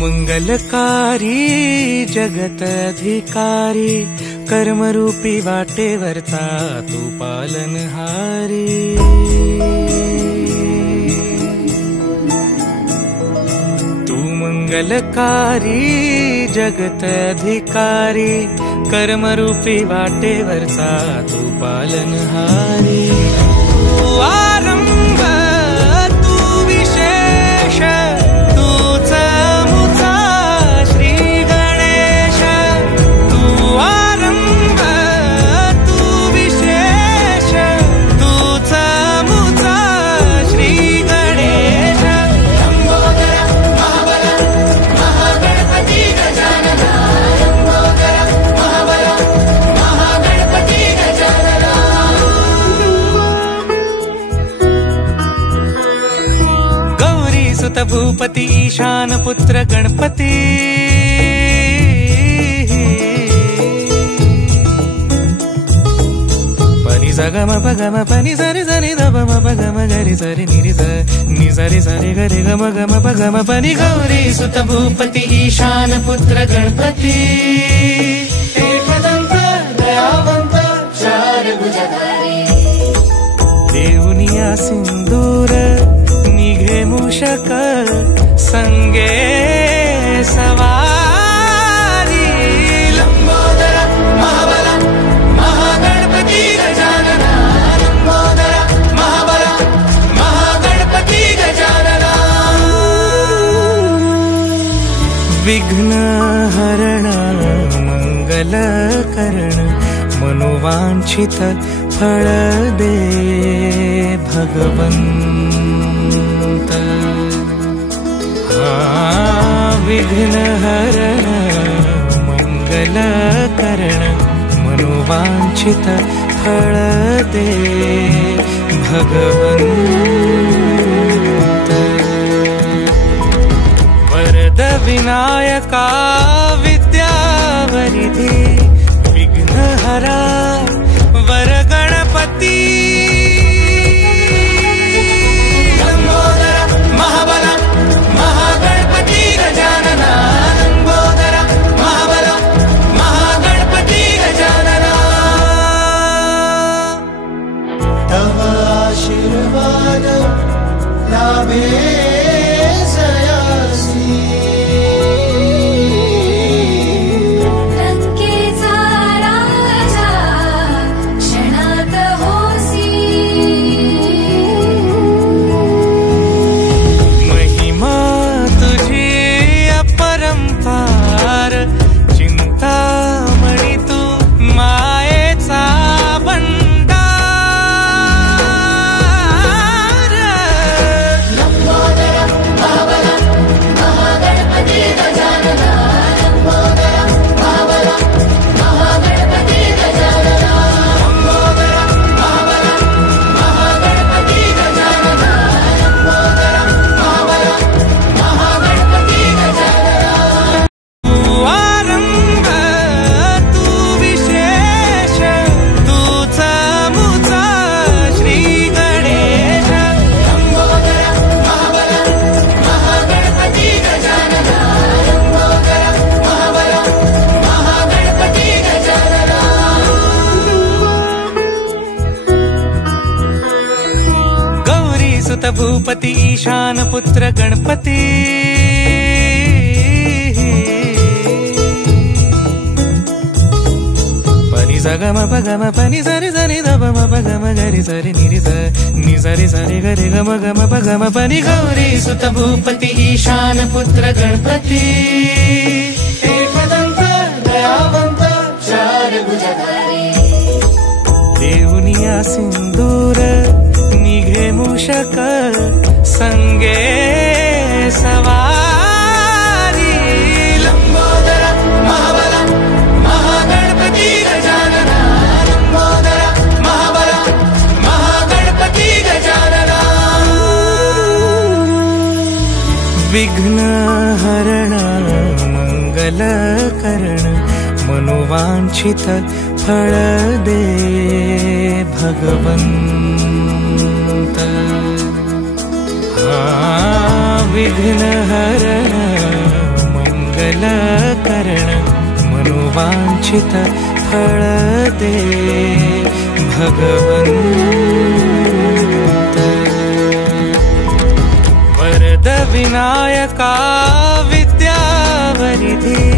मंगलकारी जगत अधिकारी कर्मरूपी वाटेवरचा तू पालनहारी। तू मंगलकारी जगत अधिकारी कर्मरूपी वाटेवरचा तू पालनहारी। तू आरंभ तू विशेष तूच मुचा श्री गणेश। तू आरंभ तू विशेष तूच मुचा श्री गणेश। लंबोदर महाबल महागणपती गजानन। लंबोदर महाबल महागणपती गजानन। गौरी सुत भूपती ईशान पुत्र गणपती। पनि सगम पगम पनि सरि सरि दबम पगम गरि सरि निरि स नि सरि सरि गरि गम गम पगम पनि। गौरी सुत भूपती ईशान पुत्र गणपती। एकदंत दयावंत चार भुजधारी। देऊनिया सिंदूर निघे मूषक संगे सवारी। लंबोदर महाबल महागणपती गजानन। लंबोदर महाबल महागणपती गजानन। विघ्न हरण मंगल करण मनोवांछित फळ दे भगवंत। विघ्न हरण मंगल करण मनोवांछित फळ दे भगवंत। वरद विनायका विद्यावरिधि विघ्नहरा वर गणपती। लंबोदर महाबल महागणपती गजानन। लंबोदर महाबल महागणपती गजानन। तव आशीर्वाद लाभे भूपती ईशान पुत्र गणपती। पनि सगम पगम पनि सरि सरि दबम पगम गरि सरि निरि स नि सरि सरि गरि गम गम पगम पनि। गौरी सुत भूपती ईशान पुत्र गणपती। एकदंत दयावंत चार भुजधारी। देऊनिया सिंदूर निघे मूषक संगे सवारी। लंबोदर महाबल महागणपती गजानन। लंबोदर महाबल महागणपती गजानन। विघ्न हरण मंगल करण मनोवांछित फळ दे भगवंत। विघ्न हरण शील करण मनोवांछित फळ दे भगवंत वरद विनायका विद्यावरिधी